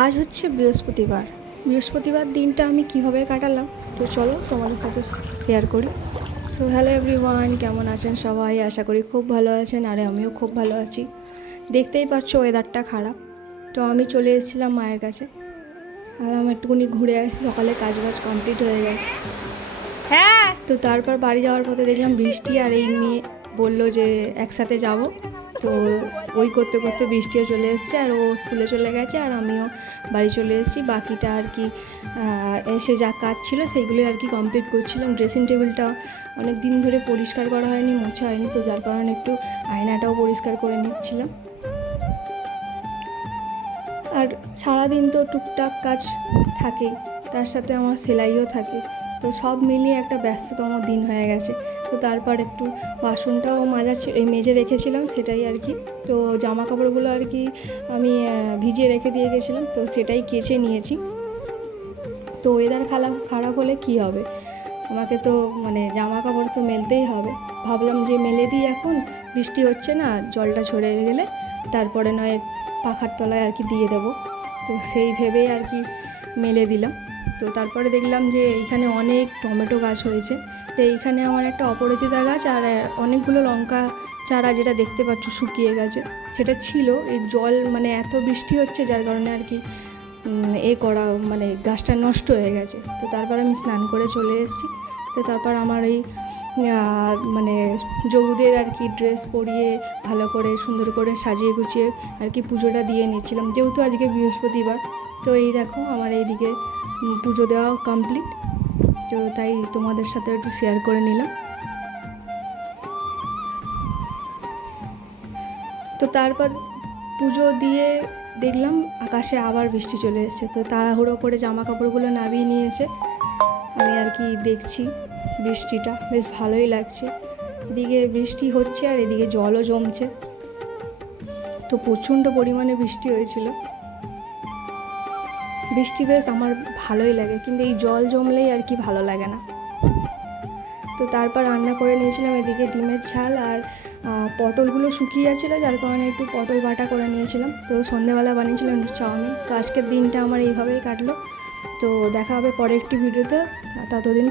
আজ হচ্ছে বৃহস্পতিবার দিনটা আমি কিভাবে কাটালাম তো চলো তোমাদের সাথে শেয়ার করি। সো হ্যালো এভরিওয়ান, কেমন আছেন সবাই? আশা করি খুব ভালো আছেন, আর আমিও খুব ভালো আছি। দেখতেই পাচ্ছ ওয়েদারটা খারাপ, তো আমি চলে এসেছিলাম মায়ের কাছে। আর আমি একটুখানি ঘুরে আসি, সকালে কাজবাজ কমপ্লিট হয়ে গেছে। হ্যাঁ, তো তারপর বাড়ি যাওয়ার পথে দেখলাম বৃষ্টি, আর এই মেয়ে বললো যে একসাথে যাব। তো ওই করতে করতে বৃষ্টিও চলে এসছে, আর ও স্কুলে চলে গেছে, আর আমিও বাড়ি চলে এসেছি। বাকিটা আর কি এসে যা কাজ ছিল সেইগুলোই আর কি কমপ্লিট করছিলাম। ড্রেসিং টেবিলটা অনেক দিন ধরে পরিষ্কার করা হয়নি, মোছা হয়নি, তো যার কারণে একটু আয়নাটাও পরিষ্কার করে নিচ্ছিলাম। আর সারাদিন তো টুকটাক কাজ থাকেই, তার সাথে আমার সেলাইও থাকে, তো সব মিলিয়ে একটা ব্যস্ততম দিন হয়ে গেছে। তো তারপর একটু বাসনটাও মেজে রেখেছিলাম, সেটাই আর কি। তো জামা কাপড়গুলো আর কি আমি ভিজিয়ে রেখে দিয়ে গেছিলাম, তো সেটাই কেচে নিয়েছি। তো ওয়েদার খারাপ হলে কি হবে, আমাকে তো জামা কাপড় তো মেলতেই হবে। ভাবলাম যে মেলে দিই, এখন বৃষ্টি হচ্ছে না, জলটা ঝরে গেলে তারপরে নয় পাখার তলায় আর কি দিয়ে দেবো। তো সেই ভেবেই আর কি মেলে দিলাম। তো তারপরে দেখলাম যে এইখানে অনেক টমেটো গাছ হয়েছে। তো এইখানে আমার একটা অপরাজিতা গাছ আর অনেকগুলো লঙ্কা চারা, যেটা দেখতে পাচ্ছ শুকিয়ে গেছে, সেটা ছিল। এই জল এত বৃষ্টি হচ্ছে, যার কারণে আর কি গাছটা নষ্ট হয়ে গেছে। তো তারপর আমি স্নান করে চলে এসেছি। তো তারপর আমার এই যোগুদের আর কি ড্রেস পরিয়ে ভালো করে সুন্দর করে সাজিয়ে গুছিয়ে আর কি পুজোটা দিয়ে নিচ্ছিলাম, যেহেতু আজকে বৃহস্পতিবার। তো এই দেখো আমার এইদিকে পুজো দেওয়া কমপ্লিট, তো তাই তোমাদের সাথে একটু শেয়ার করে নিলাম। তো তারপর পুজো দিয়ে দেখলাম আকাশে আবার বৃষ্টি চলে এসেছে। তো তাড়াহুড়ো করে জামা কাপড়গুলো নামিয়ে নিয়েছে, আমি আর কি দেখছি বৃষ্টিটা, বেশ ভালোই লাগছে। এদিকে বৃষ্টি হচ্ছে আর এদিকে জলও জমছে, তো প্রচণ্ড পরিমাণে বৃষ্টি হয়েছিল। বৃষ্টি বেশ আমার ভালোই লাগে, কিন্তু এই জল জমলেই আর কি ভালো লাগে না। তো তারপর রান্না করে নিয়েছিলাম এদিকে ডিমের ঝাল, আর পটলগুলো শুকিয়ে যাচ্ছিলো, যার কারণে একটু পটল বাটা করে নিয়েছিলাম। তো সন্ধ্যেবেলা বানিয়েছিলাম চাউমিন। তো আজকের দিনটা আমার এইভাবেই কাটলো। তো দেখা হবে পরে একটি ভিডিওতে, ততদিন